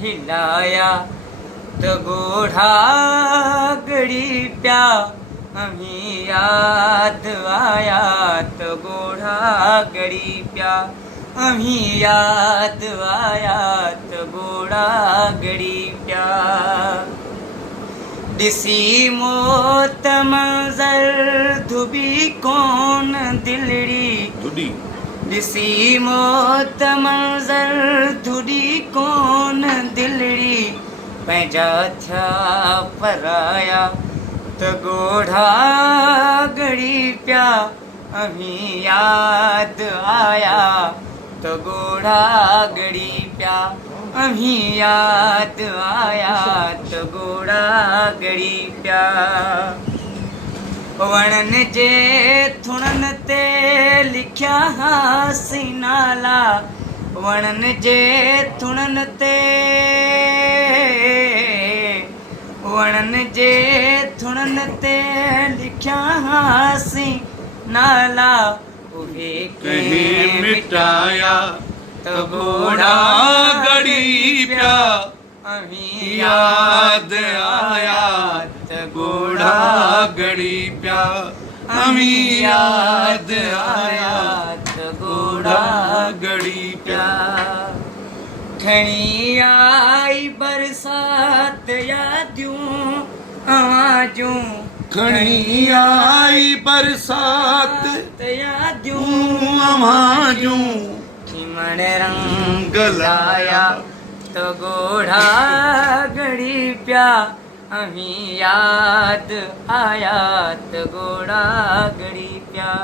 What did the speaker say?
हिलाया तो गोढ़ा गड़ी प्या अमी याद आया तो गोढ़ा गड़ी प्या अमी याद आया तो गोढ़ा गड़ी प्या दिसी मोत मंजर धुबी कौन दिलड़ी धुडी दिसी मोत मंजर धुडी कौन दिलड़ी पैजा था पराया तो गोढ़ा गड़ी प्या अभी याद आया तो गोढ़ा गड़ी प्या अभी याद आया तो गोढ़ा गड़ी प्या वणन जे थुणन ते लिखिया हासी नाला वणन जे थुणन ते वणन जे थुणन ते लिखिया हासी नाला उहे कहीं मिटाया तो गोढ़ा गड़ी प्या अभी याद आया तो गोढ़ा गड़ी प्या अमी याद आया तो गोढ़ा गड़ी प्या खणी आई बरसात यादियूं आवाजूं खणी आई बरसात यादियूं आवाजूं चिमण रंग लाया तो गोढ़ा गड़ी प्या अभी याद आया तो गोढ़ा गड़ी प्या।